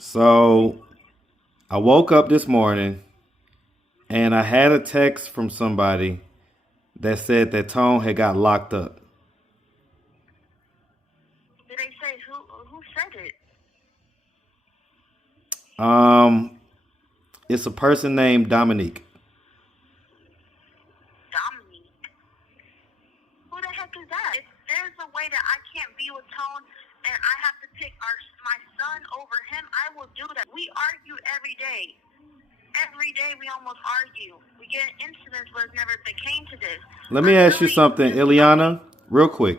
So I woke up this morning and I had a text from somebody that said that Tone had got locked up. Did they say who said it? It's a person named Dominique. Dominique. Who the heck is that? If there's a way that I can't be with Tone and I have to pick my son over him, I will do that. We argue every day. Every day we almost argue. We get incidents where it never came to this. Let me ask you something, ILIANA, real quick.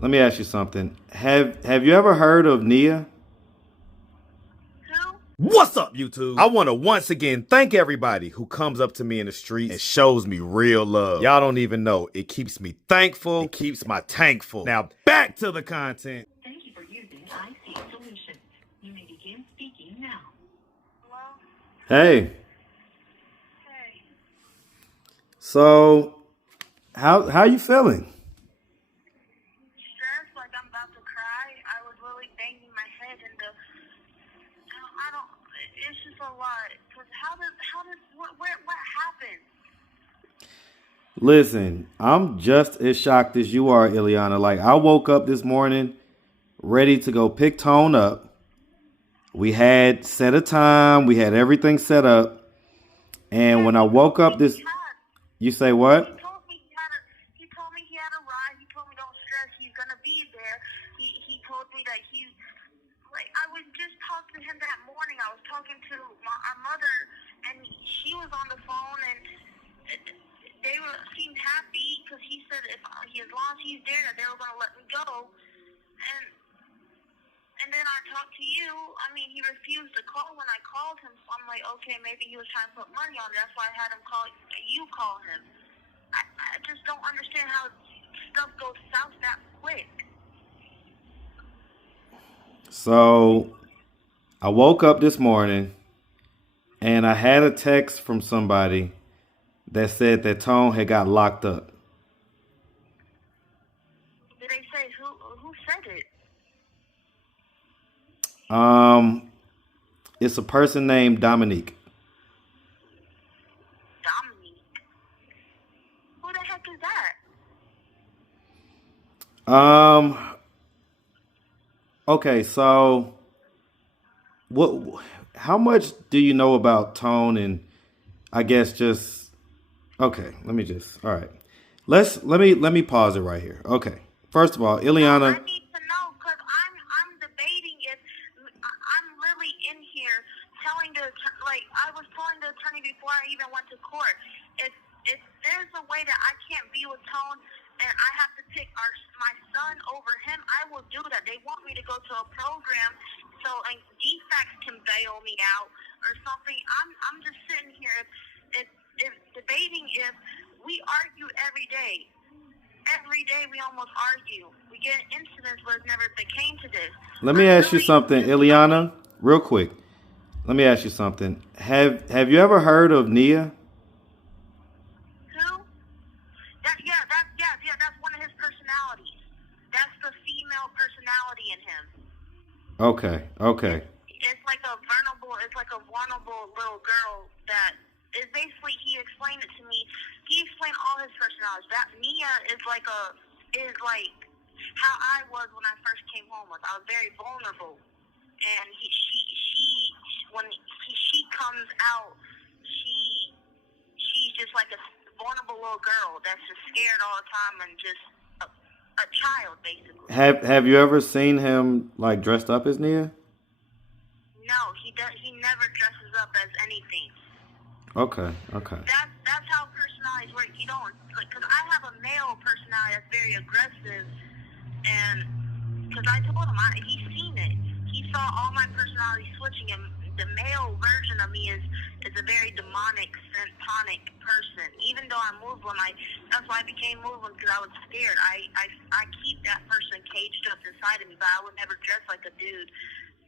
Let me ask you something. Have you ever heard of NIA? What's up, YouTube? I want to once again thank everybody who comes up to me in the streets and shows me real love. Y'all don't even know. It keeps me thankful. It keeps my tank full. Now, back to the content. Thank you for using IC Solutions. You may begin speaking now. Hello? Hey. Hey. So, how you feeling? Stressed, like I'm about to cry. I was really banging my head in the... I don't... It's just a lot. Because what happened? Listen, I'm just as shocked as you are, ILIANA. Like, I woke up this morning ready to go pick Tone up. We had set a time. We had everything set up. And when I woke up this... You say what? He told me he had a ride. He told me don't stress. He's going to be there. He told me that he's... Like, I was just talking to him that morning. I was talking to our mother, and she was on the phone, and they seemed happy because he said as long as he's there, they were going to let me go. And then I talked to you. I mean, he refused to call when I called him, so I'm like, okay, maybe he was trying to put money on it. That's why I had him call him. I just don't understand how stuff goes south that quick. So I woke up this morning and I had a text from somebody that said that Tone had got locked up. Did they say who said it? It's a person named Dominique. Dominique? Who the heck is that? Okay, so how much do you know about Tone? And I guess just okay, all right. Let me pause it right here. Okay. First of all, ILIANA, I need to know because I'm debating if I'm really in here telling I was telling the attorney before I even went to court. If there's a way that I can't be with Tone and I have to pick my son over him, I will do that. They want me to go to a program so defects can bail me out or something. I'm just sitting here if debating if we argue every day. Every day we almost argue. We get incidents where it never came to this. let me ask you something, ILIANA, real quick. Let me ask you something. Have you ever heard of NIA? Who? That's one of his personalities. That's the female personality in him. Okay. It's like a vulnerable little girl that is basically, he explained it to me. He explained all his personalities. That Mia is like how I was when I first came home. I was very vulnerable, and she comes out, she's just like a vulnerable little girl that's just scared all the time and just a child basically. Have you ever seen him like dressed up as NIA? No, he never dresses up as anything. Okay. That's how personalities work. You don't because I have a male personality that's very aggressive, and because I told him he's seen it. He saw all my personality switching, and the male version of me is a very demonic, satanic person. Even though I'm Muslim, that's why I became Muslim because I was scared. I keep that person caged up inside of me, but I would never dress like a dude.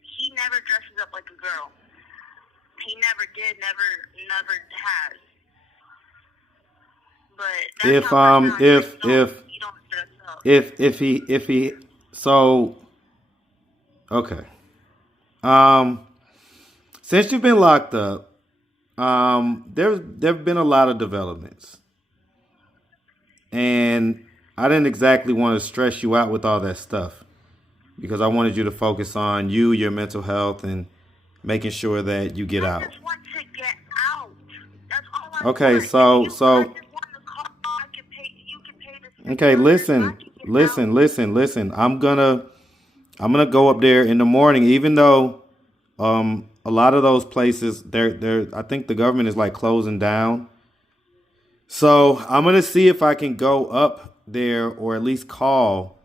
He never dresses up like a girl. He never did, never has. But that's if he so okay. Since you've been locked up, there've been a lot of developments, and I didn't exactly want to stress you out with all that stuff because I wanted you to focus on you, your mental health, and making sure that you get out. I just want to get out. That's all I Okay, want. so I just want to call. You can pay the okay, $600 listen, so I can get listen, out. listen, listen. I'm gonna go up there in the morning, even though a lot of those places they're I think the government is like closing down. So I'm gonna see if I can go up there or at least call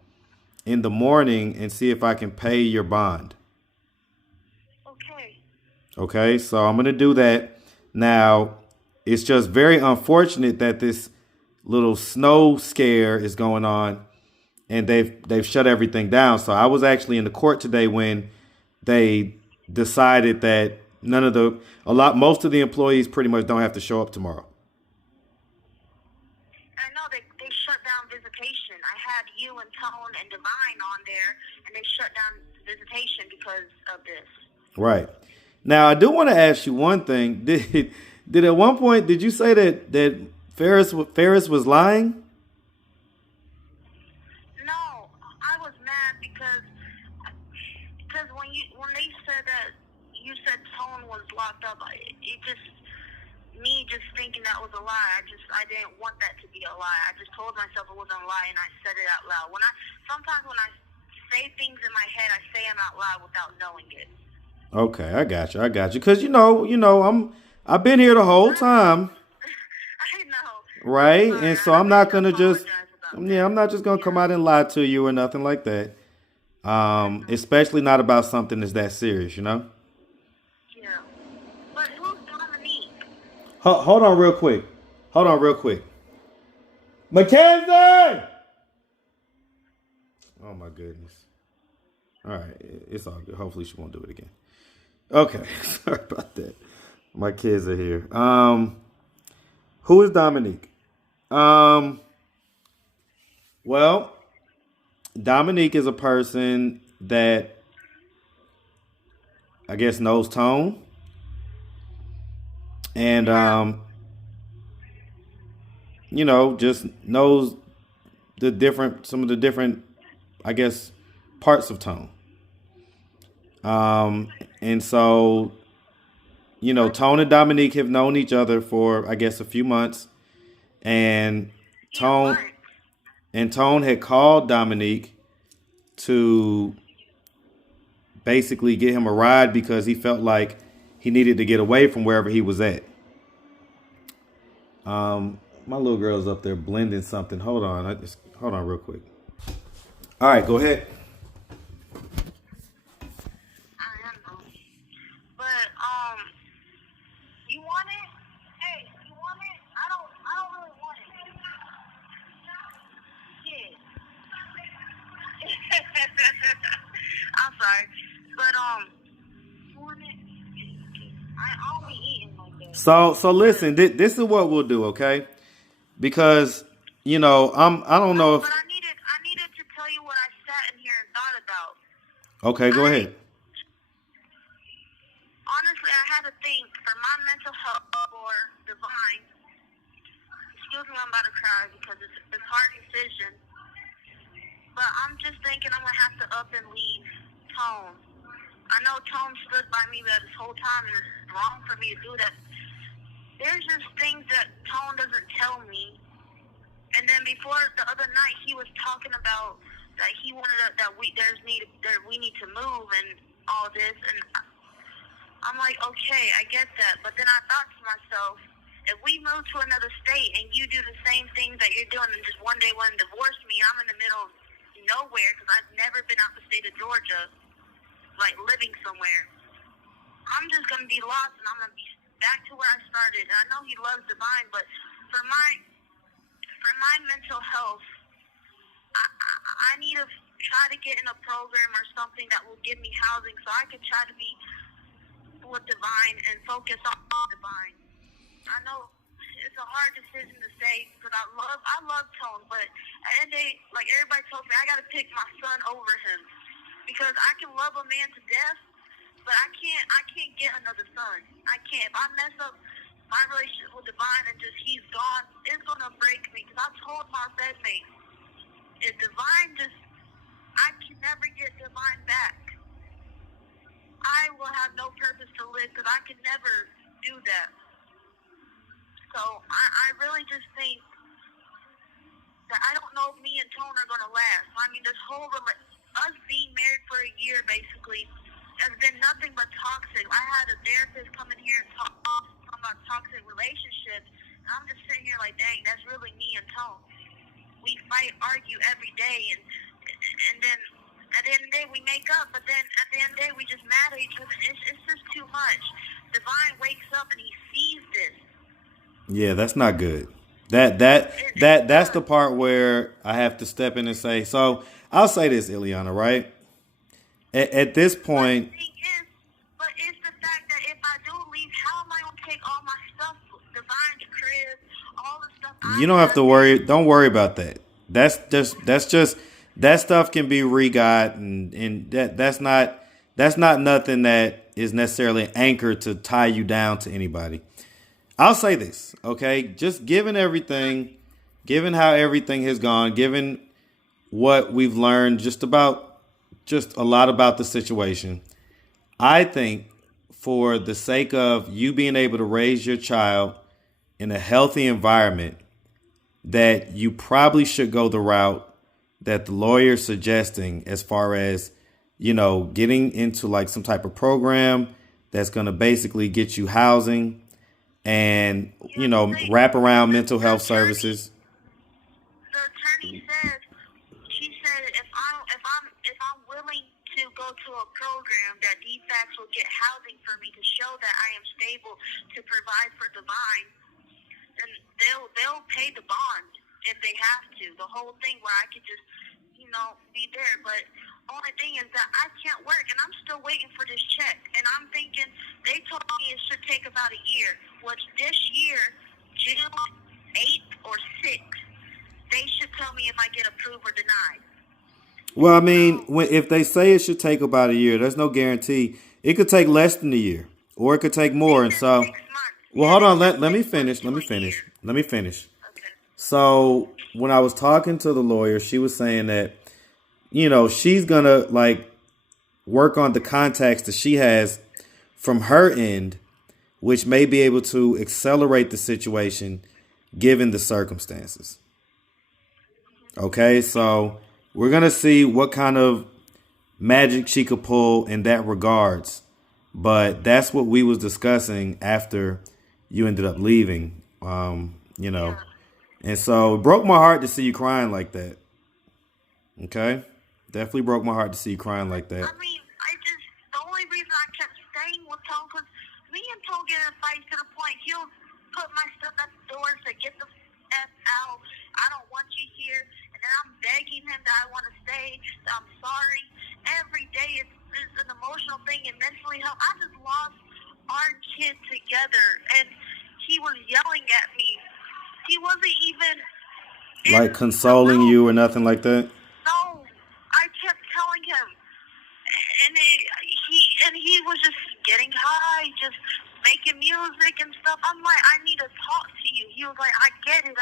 in the morning and see if I can pay your bond. Okay. Okay, so I'm gonna do that. Now, it's just very unfortunate that this little snow scare is going on and they've shut everything down. So I was actually in the court today when they decided that most of the employees pretty much don't have to show up tomorrow. I know they shut down visitation. I had you and Tone and Divine on there, and they shut down visitation because of this. Right. Now I do want to ask you one thing. Did at one point did you say that Ferris was lying? No, I was mad because when they said that you said Tone was locked up, it just me just thinking that was a lie. I didn't want that to be a lie. I just told myself it wasn't a lie, and I said it out loud. Sometimes when I say things in my head, I say them out loud without knowing it. Okay, I got you. Cause I've been here the whole time, I know. right? Sorry, And so I I'm not really gonna just, apologize about yeah, that. I'm not just gonna come out and lie to you or nothing like that. Especially not about something that's that serious, Yeah. But who's Dominique? Hold on real quick. Mackenzie! Oh my goodness. All right, it's all good. Hopefully she won't do it again. Okay, sorry about that. My kids are here. Who is Dominique? Well, Dominique is a person that I guess knows Tone, and just knows some of the different, I guess, parts of Tone. And so, Tone and Dominique have known each other for, I guess, a few months, and Tone had called Dominique to basically get him a ride because he felt like he needed to get away from wherever he was at. My little girl's up there blending something. Hold on real quick. All right, go ahead. But you want it? Hey, you want it? I don't really want it. Yeah. I'm sorry, but you want it? I'll be eating like that. So listen, this is what we'll do, okay? Because I don't know if. But I needed to tell you what I sat in here and thought about. Okay, go ahead. Honestly, I had to think for my mental health or Divine. Excuse me, I'm about to cry because it's a hard decision. But I'm just thinking I'm going to have to up and leave Tone. I know Tone stood by me this whole time, and it's wrong for me to do that. There's just things that Tone doesn't tell me. And then before the other night, he was talking about that he wanted we need to move and all this, and I'm like, okay, I get that. But then I thought to myself, if we move to another state and you do the same things that you're doing and just one day want to divorce me, I'm in the middle of nowhere because I've never been out the state of Georgia, like living somewhere. I'm just going to be lost and I'm going to be back to where I started. And I know he loves Divine, but for my mental health, I need to try to get in a program or something that will give me housing so I can try to be with Divine and focus on Divine. I know it's a hard decision to say because I love Tone, but at the end of the day, like everybody told me, I got to pick my son over him because I can love a man to death, but I can't get another son. done. I can't. If I mess up my relationship with Divine and just he's gone, it's gonna break me. Because I told my bedmate, if Divine just, I can never get Divine back. I will have no purpose to live because I can never do that. So I really just think that I don't know if me and Tone are gonna last. I mean, this whole us being married for a year basically has been nothing but toxic. I had a therapist come in here and talk about toxic relationships. And I'm just sitting here like, dang, that's really me and Tone. We fight, argue every day, and then at the end of the day we make up. But then at the end of the day we just mad at each other. It's just too much. Divine wakes up and he sees this. Yeah, that's not good. That's the part where I have to step in and say. So I'll say this, Ileana, right? At this point, but it's the fact that if I do leave, how am I gonna take all my stuff, Divine's crib, all the stuff? you don't have to worry. Don't worry about that. That's just that stuff can be re-got, and that's not nothing that is necessarily anchored to tie you down to anybody. I'll say this, okay? Just given how everything has gone, given what we've learned just a lot about the situation, I think for the sake of you being able to raise your child in a healthy environment, that you probably should go the route that the lawyer's suggesting as far as, getting into like some type of program that's going to basically get you housing and, wrap around mental health services. The attorney said, she said, if I'm willing to go to a program that DFACS will get housing for me to show that I am stable to provide for Divine, then they'll pay the bond if they have to. The whole thing where I could just, be there. But only thing is that I can't work, and I'm still waiting for this check. And I'm thinking, they told me it should take about a year, which this year, June 8th or 6th, they should tell me if I get approved or denied. Well, I mean, if they say it should take about a year, there's no guarantee. It could take less than a year, or it could take more. And so, well, hold on. Let me finish. Okay. So when I was talking to the lawyer, she was saying that, she's going to work on the contacts that she has from her end, which may be able to accelerate the situation given the circumstances. Okay, so we're going to see what kind of magic she could pull in that regards. But that's what we was discussing after you ended up leaving, And so it broke my heart to see you crying like that. Okay? Definitely broke my heart to see you crying like that. I mean, the only reason I kept staying with Tone, because me and Tone get in a fight to the point he'll put my stuff at the door and say, get the F out. I don't want you here. And then I'm begging him that I want to stay, that I'm sorry. Every day it's an emotional thing and mentally help. I just lost our kid together, and he was yelling at me. He wasn't even consoling you or nothing like that? No, I kept telling him, and he was just getting high, just making music and stuff. I'm like, I need to talk to you. He was like, I get it.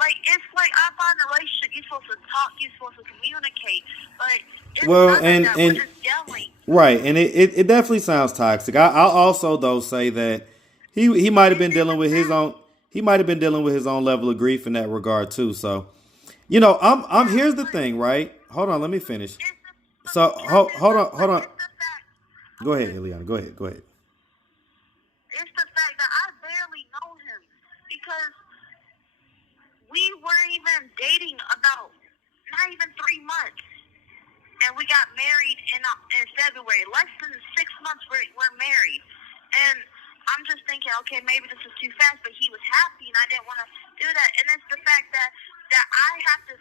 Like, it's like I find a relationship, you're supposed to talk, you're supposed to communicate, but it's we're just yelling. Right, and it definitely sounds toxic. I'll also though say that he might have been dealing with his own. He might have been dealing with his own level of grief in that regard too. So, I'm here's the thing, right? Hold on, let me finish. So hold on. Go ahead, Ileana. Go ahead. It's the fact that I barely know him because we weren't even dating about not even 3 months, and we got married in February. Less than 6 months we're married, and I'm just thinking, okay, maybe this is too fast, but he was happy, and I didn't want to do that. And it's the fact that I have to,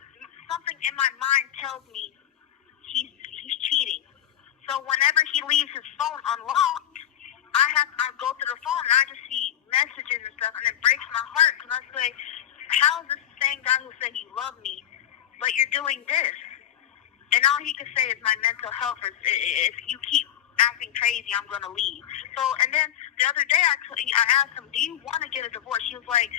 something in my mind tells me he's cheating. So whenever he leaves his phone unlocked, I go through the phone, and I just see messages and stuff, and it breaks my heart, because I say, how is this the same guy who said he loved me, but you're doing this? And all he could say is my mental health is, if you keep acting crazy. I'm gonna leave. So, and then the other day I asked him, do you want to get a divorce? He was like,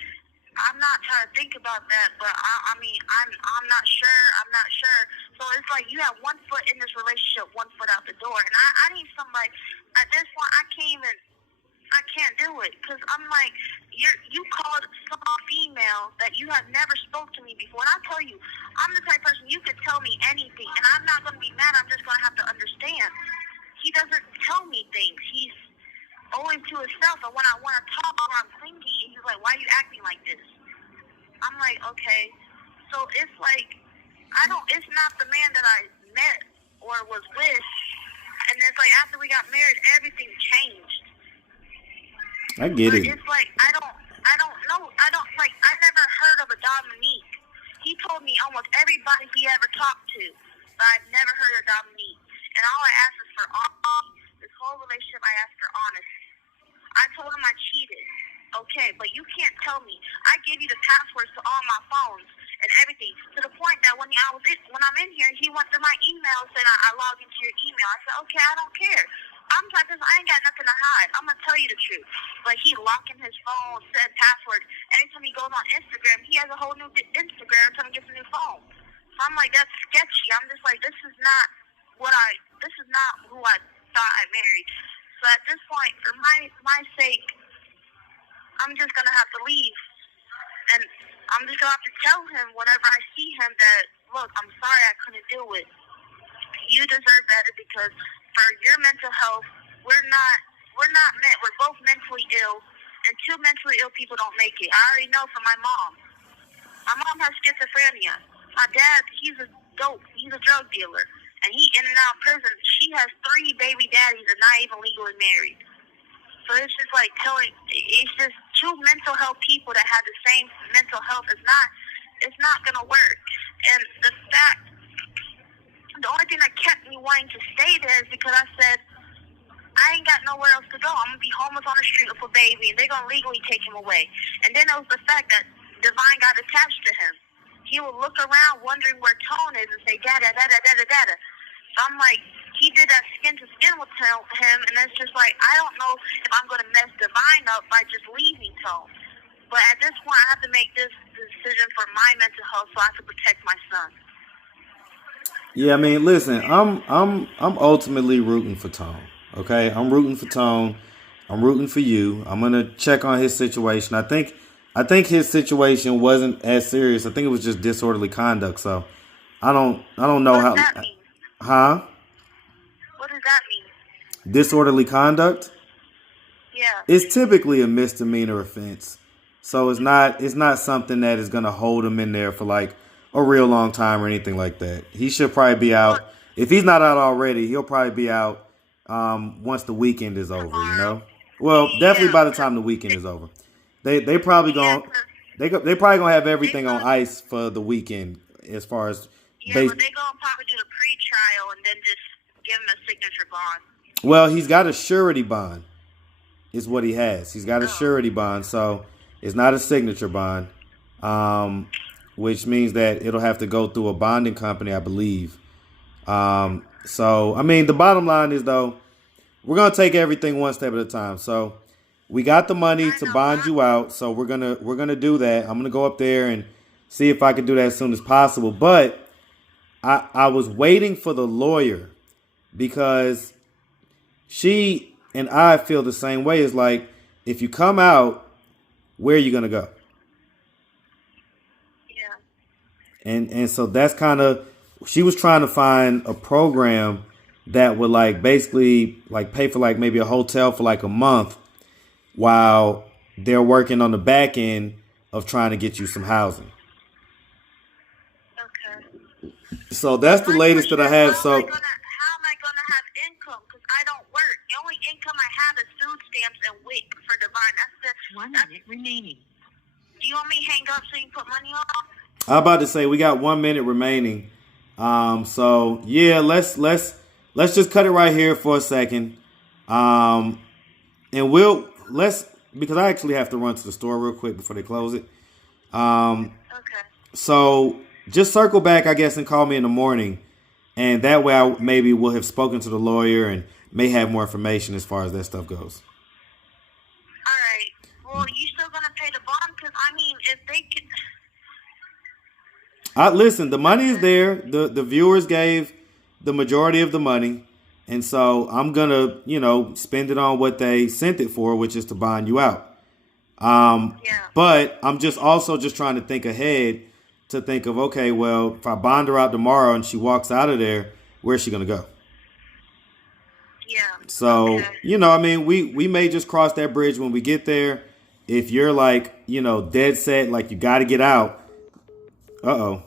I'm not trying to think about that, but I mean, I'm not sure. I'm not sure. So it's like you have 1 foot in this relationship, 1 foot out the door, and I need somebody. At this point, I can't do it because I'm like, you called some female that you have never spoke to me before, and I tell you, I'm the type of person you could tell me anything, and I'm not gonna be mad. I'm just gonna have to understand. He doesn't tell me things. He's always to himself, and when I want to talk or I'm clingy, he's like, why are you acting like this? I'm like, okay. So it's like, it's not the man that I met or was with, and it's like after we got married, everything changed. I get it. But it's like, I don't know, I never heard of a Dominique. He told me almost everybody he ever talked to, but I've never heard of Dominique. And all I asked is for honesty. This whole relationship, I asked for honesty. I told him I cheated. Okay, but you can't tell me. I gave you the passwords to all my phones and everything, to the point that when I'm in here, he went through my email and said, I logged into your email. I said, okay, I don't care. I'm like this. I ain't got nothing to hide. I'm going to tell you the truth. But he locked in his phone, said passwords. Every time he goes on Instagram, he has a whole new Instagram every time he gets a new phone. So I'm like, that's sketchy. I'm just like, this is not who I thought I married. So at this point, for my sake, I'm just going to have to leave. And I'm just going to have to tell him whenever I see him that, look, I'm sorry I couldn't do it. You deserve better because for your mental health, we're not meant. We're both mentally ill, and 2 mentally ill people don't make it. I already know from my mom. My mom has schizophrenia. My dad, he's a dope. He's a drug dealer, and he in and out of prison. She has 3 baby daddies and not even legally married. So it's just like it's just 2 mental health people that have the same mental health. It's not gonna work. And the only thing that kept me wanting to stay there is because I said, I ain't got nowhere else to go. I'm gonna be homeless on the street with a baby, and they're gonna legally take him away. And then there was the fact that Divine got attached to him. He would look around wondering where Tone is and say, Dada, Dada, Dada, Dada. So I'm like, he did that skin to skin with him, and it's just like, I don't know if I'm going to mess Divine up by just leaving Tone. But at this point, I have to make this decision for my mental health so I can protect my son. Yeah, I mean, listen, I'm ultimately rooting for Tone. Okay, I'm rooting for Tone. I'm rooting for you. I'm gonna check on his situation. I think his situation wasn't as serious. I think it was just disorderly conduct. So I don't know What how. does that mean? Huh? What does that mean? Disorderly conduct? Yeah. It's typically a misdemeanor offense. So it's not something that is gonna hold him in there for like a real long time or anything like that. He should probably be out. If he's not out already, he'll probably be out once the weekend is over, you know? Well, definitely by the time the weekend is over. They probably gonna they probably gonna have everything on ice for the weekend as far as Yeah, but they're gonna probably do the pre-trial and then just give him a signature bond. Well, he's got a surety bond, is what he has. He's got a surety bond, so it's not a signature bond, which means that it'll have to go through a bonding company, I believe. So, I mean, the bottom line is, though, we're going to take everything one step at a time. So, we got the money to bond you out, so we're gonna do that. I'm going to go up there and see if I can do that as soon as possible. But I was waiting for the lawyer because she and I feel the same way. It's like, if you come out, where are you going to go? Yeah. And so that's kind of, she was trying to find a program that would like basically like pay for like maybe a hotel for like a month while they're working on the back end of trying to get you some housing. Okay. So that's the latest that I have. So How am I gonna have income? Because I don't work. The only income I have is food stamps and WIC for Divine. That's 1 minute remaining. Do you want me to hang up so you can put money on? I'm about to say we got 1 minute remaining. So yeah, let's just cut it right here for a second. And because I actually have to run to the store real quick before they close it. Okay. So just circle back, I guess, and call me in the morning. And that way I maybe will have spoken to the lawyer and may have more information as far as that stuff goes. All right. Well, you still gonna pay the bond? Because I mean, if they could. Listen, the money is there. The viewers gave the majority of the money. And so I'm going to, spend it on what they sent it for, which is to bond you out. But I'm just trying to think ahead to think of, okay, well, if I bond her out tomorrow and she walks out of there, where's she going to go? Yeah. So, Okay. we may just cross that bridge when we get there. If you're like, dead set, like you got to get out. Uh-oh.